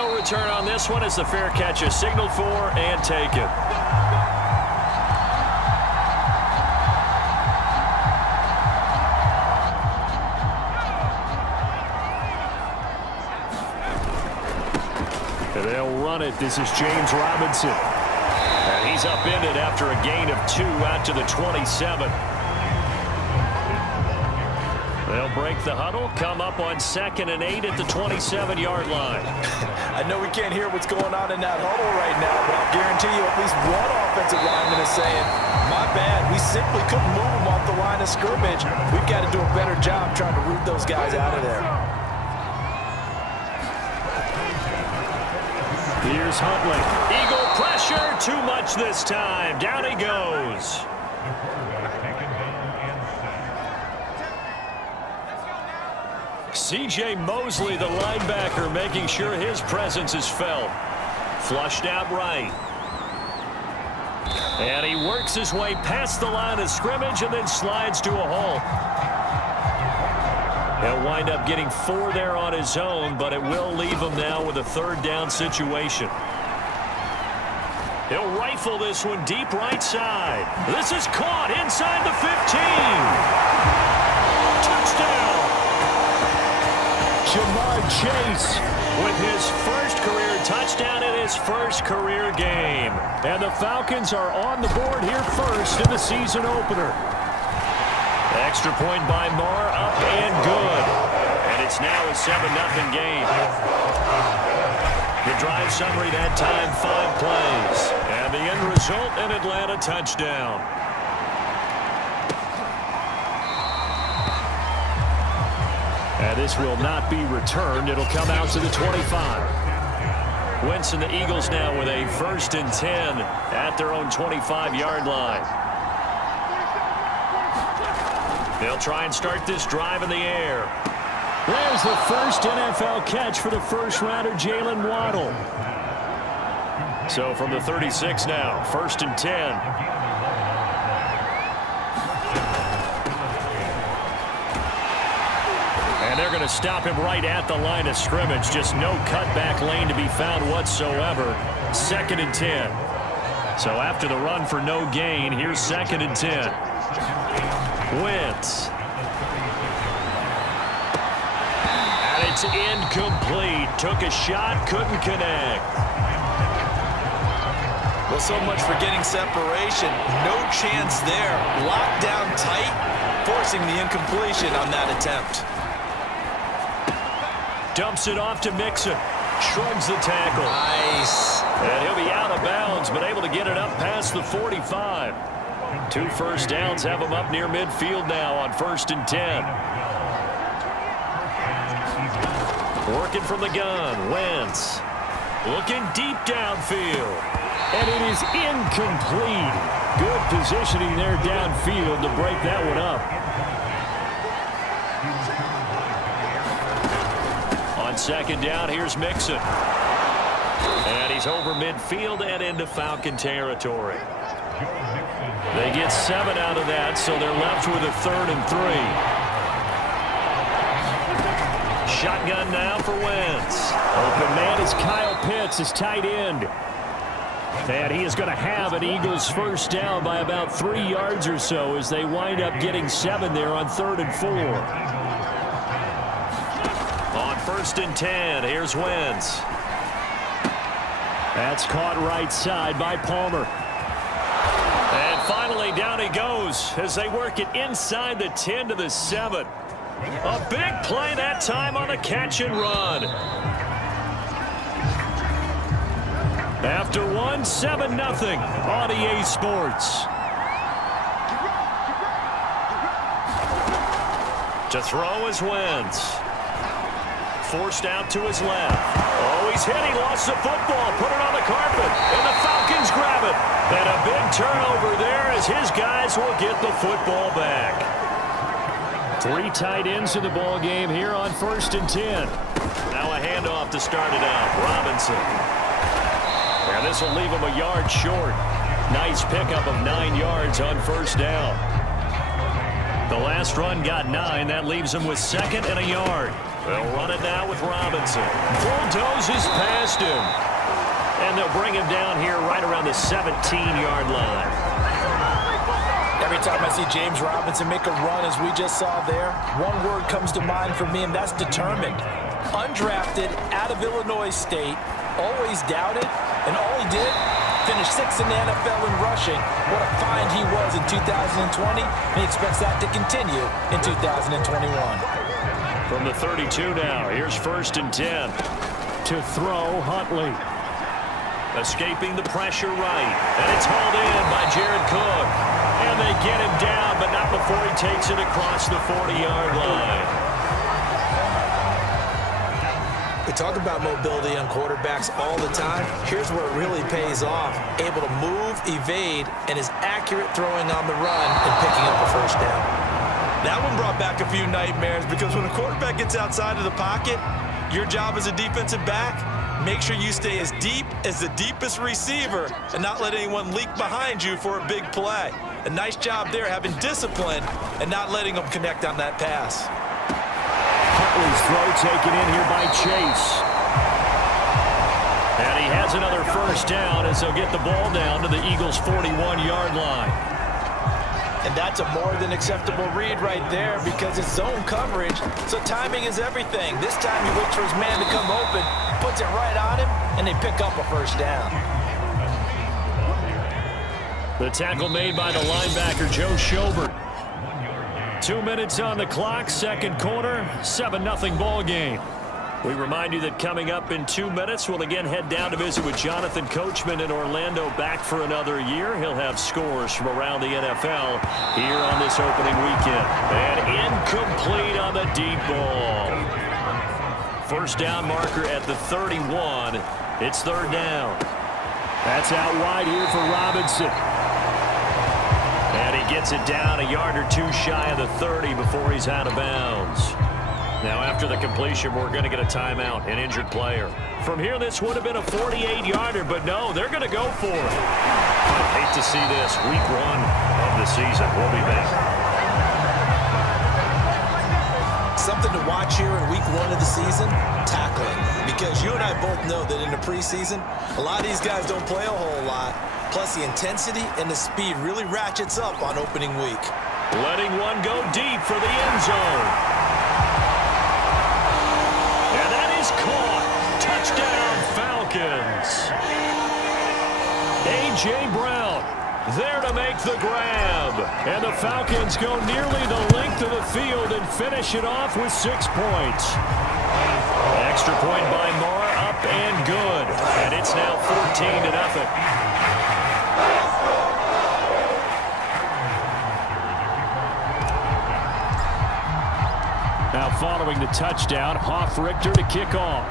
no return on this one as the fair catch is signaled for and taken. And they'll run it. This is James Robinson. And he's upended after a gain of 2 out to the 27. They'll break the huddle, come up on 2nd and 8 at the 27-yard line. I know we can't hear what's going on in that huddle right now, but I'll guarantee you at least one offensive lineman is saying, my bad, we simply couldn't move them off the line of scrimmage. We've got to do a better job trying to root those guys out of there. Here's Huntley. Eagle pressure, too much this time. Down he goes. C.J. Mosley, the linebacker, making sure his presence is felt. Flushed out right. And he works his way past the line of scrimmage and then slides to a halt. He'll wind up getting 4 there on his own, but it will leave him now with a 3rd down situation. He'll rifle this one deep right side. This is caught inside the 15. Touchdown. Jamar Chase with his first career touchdown in his first career game. And the Falcons are on the board here first in the season opener. Extra point by Marr, up and good. And it's now a 7-0 game. The drive summary that time, 5 plays. And the end result, an Atlanta touchdown. And this will not be returned. It'll come out to the 25. Wentz and the Eagles now with a 1st and 10 at their own 25-yard line. They'll try and start this drive in the air. There's the first NFL catch for the first-rounder, Jalen Waddle. So from the 36 now, 1st and 10. And they're going to stop him right at the line of scrimmage. Just no cutback lane to be found whatsoever. 2nd and 10. So after the run for no gain, here's 2nd and 10. Wentz. And it's incomplete. Took a shot, couldn't connect. Well, so much for getting separation. No chance there. Locked down tight, forcing the incompletion on that attempt. Dumps it off to Mixon. Shrugs the tackle. Nice. And he'll be out of bounds, but able to get it up past the 45. 2 first downs have him up near midfield now on 1st and 10. Working from the gun, Wentz. Looking deep downfield. And it is incomplete. Good positioning there downfield to break that one up. On 2nd down, here's Mixon. And he's over midfield and into Falcon territory. They get 7 out of that, so they're left with a 3rd and 3. Shotgun now for Wentz. Open man is Kyle Pitts, his tight end. And he is going to have an Eagles first down by about 3 yards or so as they wind up getting 7 there on 3rd and 4. On 1st and 10, here's Wentz. That's caught right side by Palmer. And finally, down he goes as they work it inside the 10 to the 7. A big play that time on the catch and run. After one, 7-0 on EA Sports. To throw is Wentz. Forced out to his left. Oh, he's hit. He lost the football. Put it on the carpet. And the Falcons grab it. And a big turnover there as his guys will get the football back. 3 tight ends in the ball game here on 1st and 10. Now a handoff to start it out. Robinson. And this will leave him a yard short. Nice pickup of 9 yards on 1st down. The last run got 9. That leaves him with 2nd and a yard. They'll run it now with Robinson. Bulldozes past him. And they'll bring him down here right around the 17-yard line. Every time I see James Robinson make a run, as we just saw there, one word comes to mind for me, and that's determined. Undrafted, out of Illinois State, always doubted, and all he did, finished 6th in the NFL in rushing. What a find he was in 2020, and he expects that to continue in 2021. From the 32 now, here's 1st and 10. To throw, Huntley. Escaping the pressure right, and it's hauled in by Jared Cook. And they get him down, but not before he takes it across the 40-yard line. We talk about mobility on quarterbacks all the time. Here's where it really pays off. Able to move, evade, and is accurate throwing on the run and picking up a first down. That one brought back a few nightmares, because when a quarterback gets outside of the pocket, your job as a defensive back, make sure you stay as deep as the deepest receiver and not let anyone leak behind you for a big play. A nice job there, having discipline and not letting them connect on that pass. Huntley's throw taken in here by Chase. And he has another first down as they'll get the ball down to the Eagles' 41-yard line. And that's a more than acceptable read right there, because it's zone coverage, so timing is everything. This time he waits for his man to come open, puts it right on him, and they pick up a first down. The tackle made by the linebacker, Joe Schobert. 2 minutes on the clock, second quarter, 7-0 ball game. We remind you that coming up in 2 minutes, we'll again head down to visit with Jonathan Coachman in Orlando, back for another year. He'll have scores from around the NFL here on this opening weekend. And incomplete on the deep ball. First down marker at the 31. It's 3rd down. That's out wide here for Robinson. And he gets it down a yard or two shy of the 30 before he's out of bounds. Now, after the completion, we're going to get a timeout, an injured player. From here, this would have been a 48-yarder, but no, they're going to go for it. I hate to see this. Week 1 of the season. We'll be back. Something to watch here in week 1 of the season, tackling. Because you and I both know that in the preseason, a lot of these guys don't play a whole lot. Plus, the intensity and the speed really ratchets up on opening week. Letting one go deep for the end zone. Caught. Touchdown, Falcons. A.J. Brown there to make the grab. And the Falcons go nearly the length of the field and finish it off with 6 points. Extra point by Moore, up and good. And it's now 14-0. Now following the touchdown, Hoff-Richter to kick off.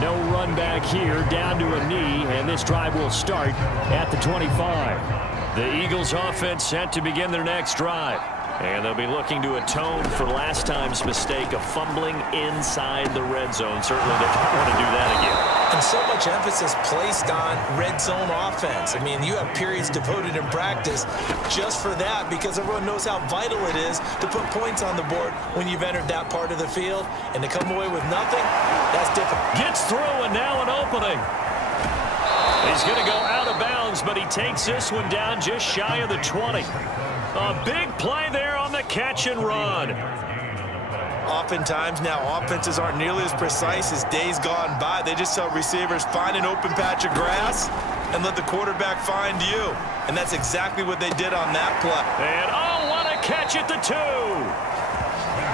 No run back here, down to a knee, and this drive will start at the 25. The Eagles offense set to begin their next drive. And they'll be looking to atone for last time's mistake of fumbling inside the red zone. Certainly they don't want to do that again. And so much emphasis placed on red zone offense. I mean, you have periods devoted in practice just for that, because everyone knows how vital it is to put points on the board when you've entered that part of the field. And to come away with nothing, that's difficult. Gets through, and now an opening. He's going to go out of bounds, but he takes this one down just shy of the 20. A big play there on the catch and run. Oftentimes now, offenses aren't nearly as precise as days gone by. They just tell receivers, find an open patch of grass and let the quarterback find you. And that's exactly what they did on that play. And, oh, what a catch at the 2.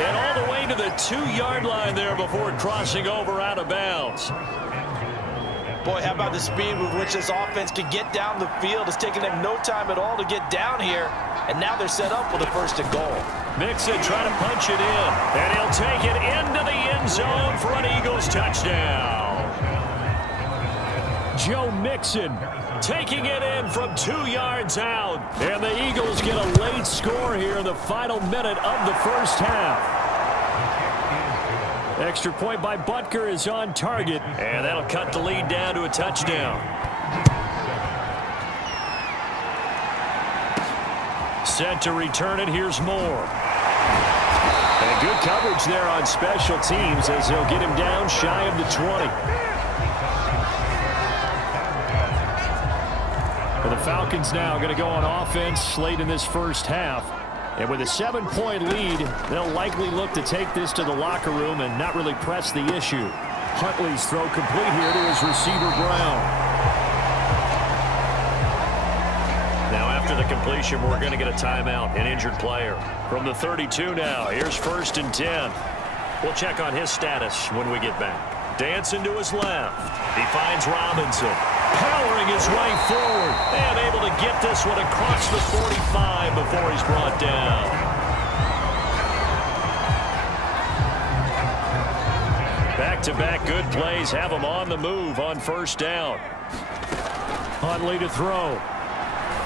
And all the way to the 2-yard line there before crossing over out of bounds. Boy, how about the speed with which this offense can get down the field? It's taken them no time at all to get down here. And now they're set up with a 1st and goal. Mixon trying to punch it in. And he'll take it into the end zone for an Eagles touchdown. Joe Mixon taking it in from 2 yards out. And the Eagles get a late score here in the final minute of the first half. Extra point by Butker is on target. And that'll cut the lead down to a touchdown. Set to return it. Here's Moore. And good coverage there on special teams as they'll get him down shy of the 20. And the Falcons now going to go on offense late in this first half. And with a 7-point lead, they'll likely look to take this to the locker room and not really press the issue. Huntley's throw complete here to his receiver, Brown. Now after the completion, we're going to get a timeout, an injured player. From the 32 now, here's 1st and 10. We'll check on his status when we get back. Dancing to his left. He finds Robinson. Powering his way forward. And able to get this one across the 45 before he's brought down. Back-to-back good plays have him on the move on 1st down. Huntley to throw.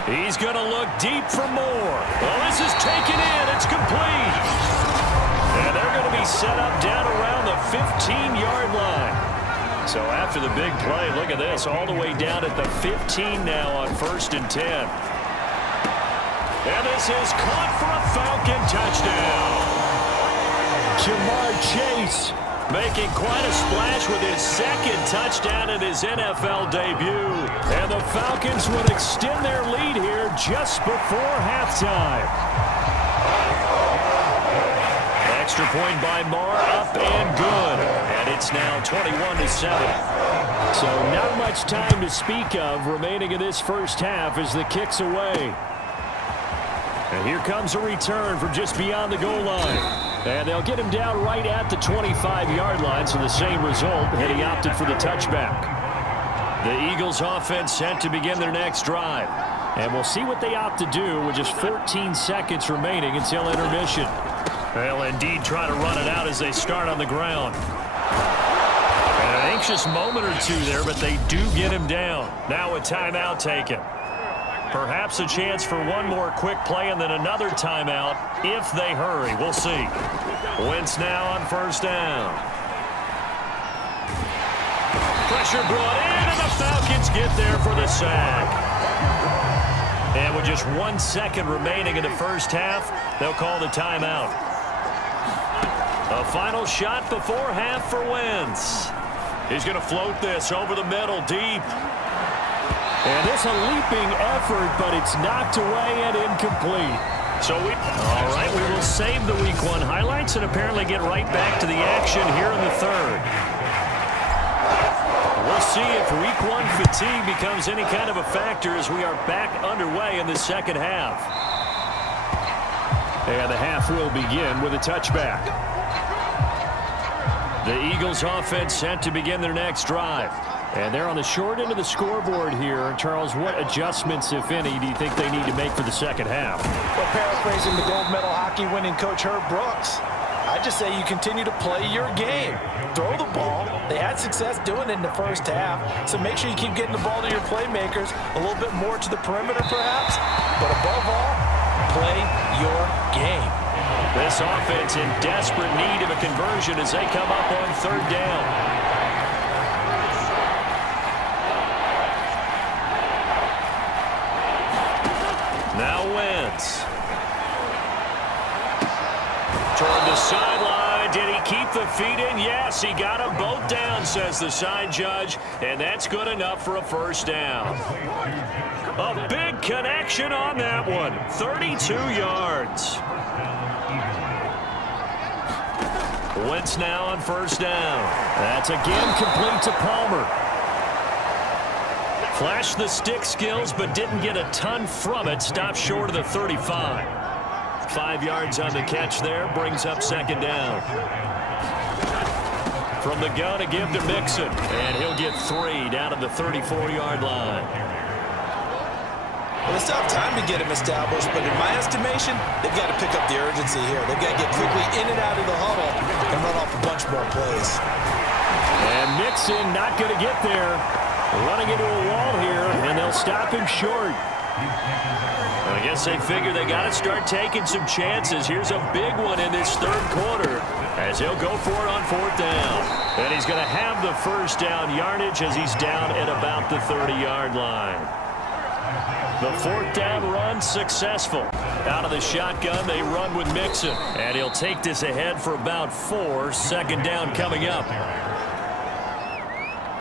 He's going to look deep for more. Well, this is taken in. It's complete. And they're going to be set up down around the 15-yard line. So after the big play, look at this, all the way down at the 15 now on 1st and 10. And this is caught for a Falcon touchdown. Jamar Chase making quite a splash with his 2nd touchdown in his NFL debut. And the Falcons would extend their lead here just before halftime. Extra point by Marr, up and good. And it's now 21-7. So not much time to speak of remaining in this first half as the kick's away. And here comes a return from just beyond the goal line. And they'll get him down right at the 25-yard line, so the same result, and he opted for the touchback. The Eagles offense set to begin their next drive. And we'll see what they opt to do with just 14 seconds remaining until intermission. They'll indeed try to run it out as they start on the ground. An anxious moment or two there, but they do get him down. Now a timeout taken. Perhaps a chance for one more quick play and then another timeout if they hurry. We'll see. Wentz now on 1st down. Pressure brought in, and the Falcons get there for the sack. And with just 1 second remaining in the first half, they'll call the timeout. A final shot before half for Wentz. He's going to float this over the middle, deep. And this a leaping effort, but it's knocked away and incomplete. So all right, we will save the Week 1 highlights and apparently get right back to the action here in the 3rd. We'll see if Week 1 fatigue becomes any kind of a factor as we are back underway in the 2nd half. And the half will begin with a touchback. The Eagles offense set to begin their next drive. And they're on the short end of the scoreboard here. And Charles, what adjustments, if any, do you think they need to make for the 2nd half? Well, paraphrasing the gold medal hockey winning coach Herb Brooks, I just say you continue to play your game. Throw the ball. They had success doing it in the first half. So make sure you keep getting the ball to your playmakers, a little bit more to the perimeter perhaps. But above all, play your game. This offense in desperate need of a conversion as they come up on 3rd down. Now Wentz. Toward the sideline. Did he keep the feet in? Yes, he got them both down, says the side judge. And that's good enough for a 1st down. A big connection on that one. 32 yards. Wentz now on 1st down. That's again complete to Palmer. Flashed the stick skills, but didn't get a ton from it. Stopped short of the 35. 5 yards on the catch there. Brings up 2nd down. From the gun, a give to Mixon. And he'll get 3 down at the 34-yard line. Well, it's tough time to get him established, but in my estimation, they've got to pick up the urgency here. They've got to get quickly in and out of the huddle and run off a bunch more plays. And Mixon not going to get there. Running into a wall here, and they'll stop him short. I guess they figure they got to start taking some chances. Here's a big one in this 3rd quarter as he'll go for it on 4th down. And he's going to have the 1st down yardage as he's down at about the 30-yard line. The fourth down run successful. Out of the shotgun, they run with Mixon. And he'll take this ahead for about 4. Second down coming up.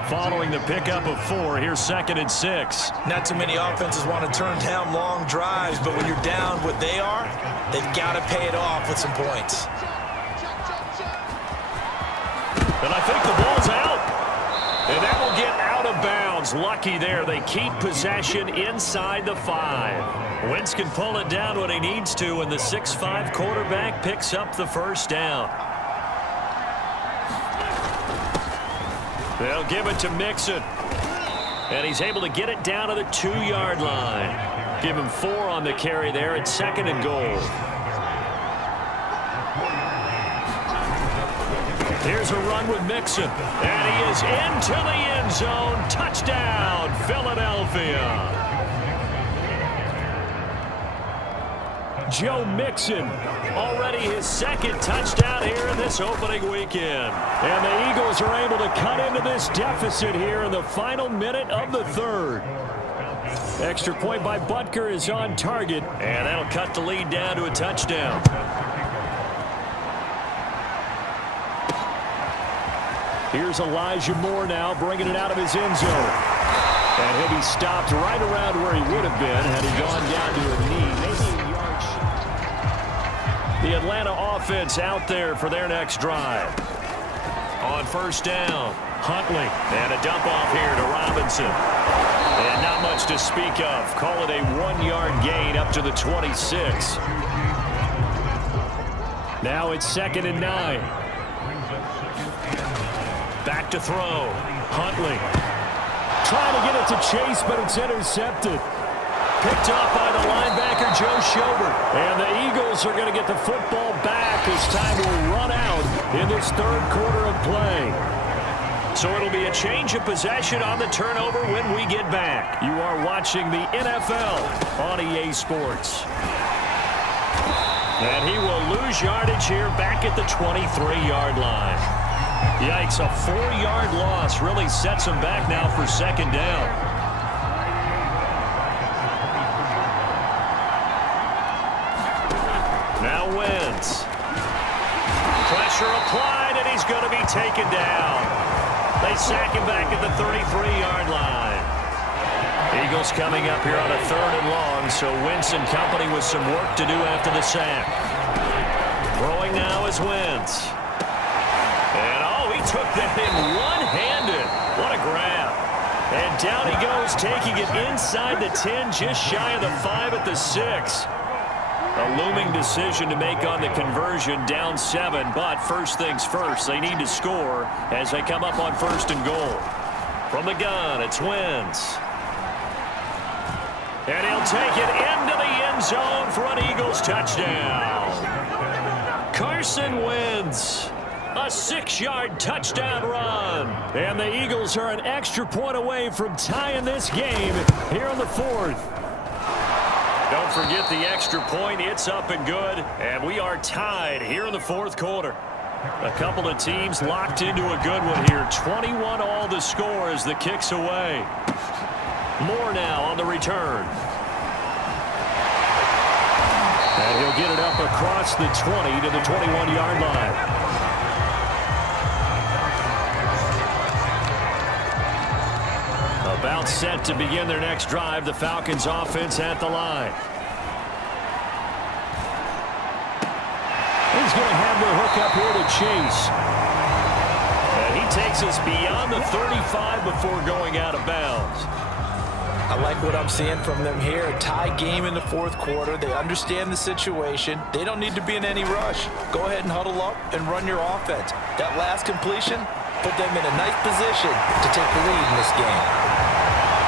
Following the pickup of 4, here's 2nd and 6. Not too many offenses want to turn down long drives, but when you're down what they are, they've got to pay it off with some points. And I think the ball's out. And that will get out of bounds. Lucky there. They keep possession inside the 5. Wentz can pull it down when he needs to, and the 6'5" quarterback picks up the first down. They'll give it to Mixon. And he's able to get it down to the 2-yard line. Give him 4 on the carry there at 2nd and goal. Here's a run with Mixon. And he is into the end zone. Touchdown, Philadelphia. Joe Mixon, already his 2nd touchdown here in this opening weekend. And the Eagles are able to cut into this deficit here in the final minute of the 3rd. Extra point by Butker is on target, and that'll cut the lead down to a touchdown. Here's Elijah Moore now, bringing it out of his end zone. And he'll be stopped right around where he would have been had he gone down to a knee. Maybe a yard short. The Atlanta offense out there for their next drive. On first down, Huntley. And a dump off here to Robinson. And not much to speak of. Call it a 1-yard gain up to the 26. Now it's 2nd and 9. Back to throw. Huntley. Trying to get it to Chase, but it's intercepted. Picked off by the linebacker, Joe Schobert. And the Eagles are going to get the football back as time will run out in this 3rd quarter of play. So it'll be a change of possession on the turnover when we get back. You are watching the NFL on EA Sports. And he will lose yardage here back at the 23-yard line. Yikes, a 4-yard loss really sets him back now for 2nd down. Now Wentz. Pressure applied, and he's going to be taken down. They sack him back at the 33-yard line. Eagles coming up here on a 3rd and long, so Wentz and company with some work to do after the sack. Throwing now is Wentz. And he took that in one-handed. What a grab. And down he goes, taking it inside the 10, just shy of the 5 at the 6. A looming decision to make on the conversion, down 7. But first things first, they need to score as they come up on 1st and goal. From the gun, it's Wentz. And he'll take it into the end zone for an Eagles touchdown. Carson Wentz. A 6-yard touchdown run. And the Eagles are an extra point away from tying this game here on the 4th. Don't forget the extra point. It's up and good. And we are tied here in the 4th quarter. A couple of teams locked into a good one here. 21 all the score as the kick's away. Moore now on the return. And he'll get it up across the 20 to the 21-yard line. About set to begin their next drive. The Falcons offense at the line. He's going to have the hook up here to Chase. And he takes us beyond the 35 before going out of bounds. I like what I'm seeing from them here. A tie game in the 4th quarter. They understand the situation. They don't need to be in any rush. Go ahead and huddle up and run your offense. That last completion put them in a nice position to take the lead in this game.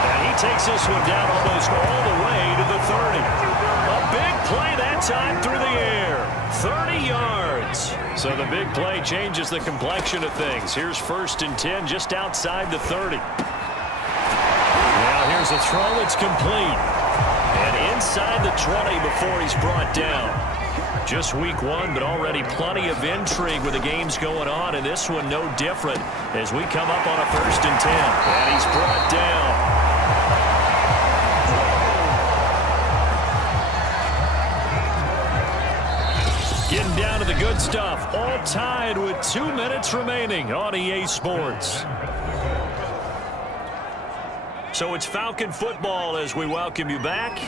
And he takes this one down almost all the way to the 30. A big play that time through the air. 30 yards. So the big play changes the complexion of things. Here's 1st and 10 just outside the 30. Now here's a throw that's complete. And inside the 20 before he's brought down. Just week 1, but already plenty of intrigue with the games going on, and this one no different as we come up on a 1st and 10. And he's brought down. getting down to the good stuff. All tied with 2 minutes remaining on EA Sports. So it's Falcon football as we welcome you back.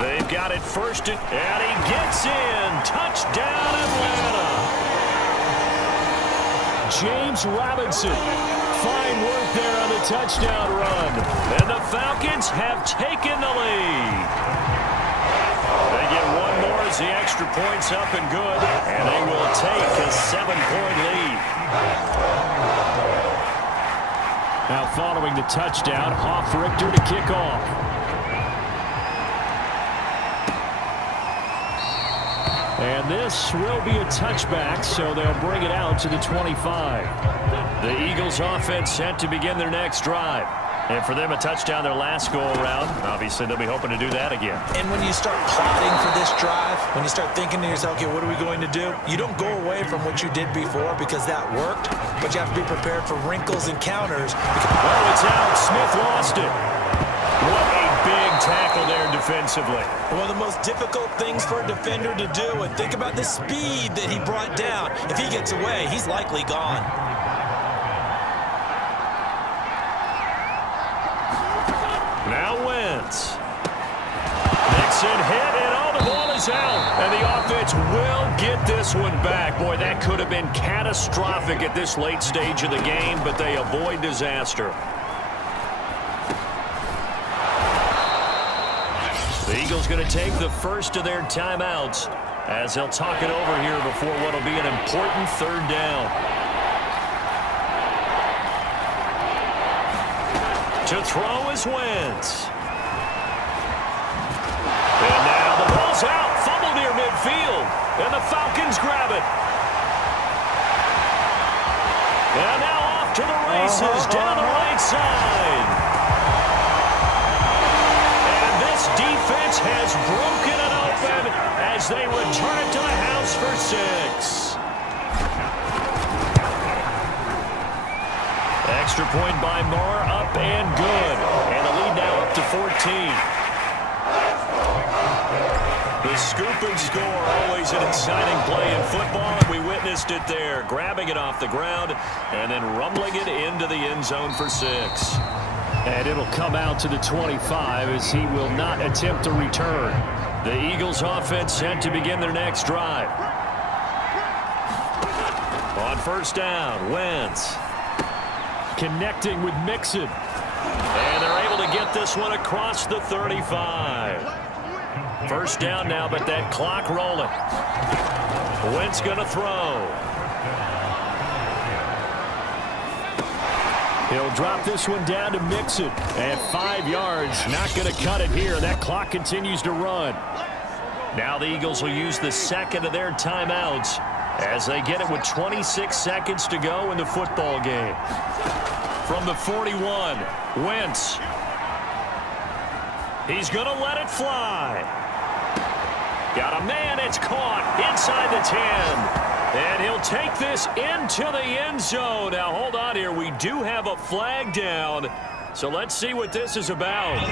They've got it first, and he gets in. Touchdown, Atlanta. James Robinson. Fine work there on the touchdown run. And the Falcons have taken the lead. They get one more as the extra point's up and good. And they will take a 7-point lead. Now following the touchdown, Hoff-Richter to kick off. And this will be a touchback, so they'll bring it out to the 25. The Eagles offense set to begin their next drive. And for them, a touchdown their last go-around. Obviously, they'll be hoping to do that again. And when you start plotting for this drive, when you start thinking to yourself, okay, what are we going to do? You don't go away from what you did before because that worked, but you have to be prepared for wrinkles and counters. Oh, it's out. Smith lost it. What a big tackle there defensively. One of the most difficult things for a defender to do, and think about the speed that he brought down. If he gets away, he's likely gone. Now Wentz. Nixon hit, and the ball is out. And the offense will get this one back. Boy, that could have been catastrophic at this late stage of the game, but they avoid disaster. The Eagles going to take the first of their timeouts as they'll talk it over here before what will be an important third down. To throw is Wentz. And now the ball's out. Fumble near midfield. And the Falcons grab it. And now off to the races down the right side. And this defense has broken it open as they return it to the house for 6. Extra point by Moore, up and good. And the lead now up to 14. The scoop and score, always an exciting play in football, and we witnessed it there. Grabbing it off the ground and then rumbling it into the end zone for 6. And it'll come out to the 25 as he will not attempt to return. The Eagles offense set to begin their next drive. On first down, Wentz. Connecting with Mixon. And they're able to get this one across the 35. First down now, but that clock rolling. Wentz going to throw. He'll drop this one down to Mixon. At 5 yards, not going to cut it here. That clock continues to run. Now the Eagles will use the second of their timeouts as they get it with 26 seconds to go in the football game. From the 41, Wentz. He's going to let it fly. Got a man, it's caught inside the 10. And he'll take this into the end zone. Now, hold on here. We do have a flag down. So let's see what this is about.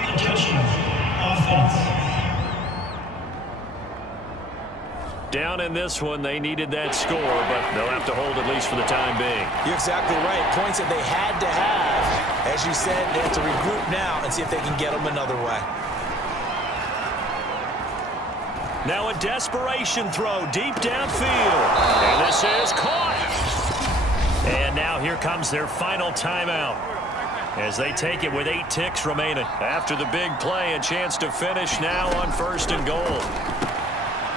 Down in this one, they needed that score, but they'll have to hold at least for the time being. You're exactly right. Points that they had to have. As you said, they have to regroup now and see if they can get them another way. Now a desperation throw deep downfield. And this is caught. And now here comes their final timeout as they take it with 8 ticks remaining. After the big play, a chance to finish now on first and goal.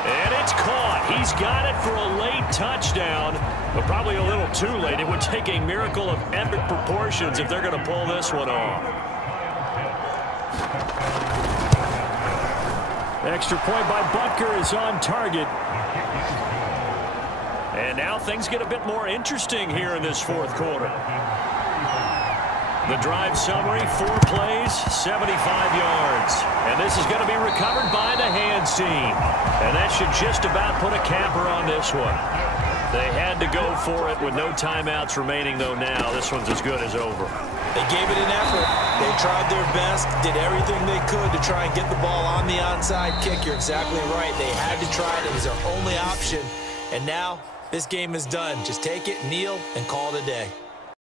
And it's caught. He's got it for a late touchdown, but probably a little too late. It would take a miracle of epic proportions if they're going to pull this one off. Extra point by Butker is on target. And now things get a bit more interesting here in this fourth quarter. The drive summary, 4 plays, 75 yards. And this is going to be recovered by the hands team. And that should just about put a capper on this one. They had to go for it with no timeouts remaining, though now. This one's as good as over. They gave it an effort. They tried their best, did everything they could to try and get the ball on the onside kick. You're exactly right. They had to try it. It was their only option. And now, this game is done. Just take it, kneel, and call it a day.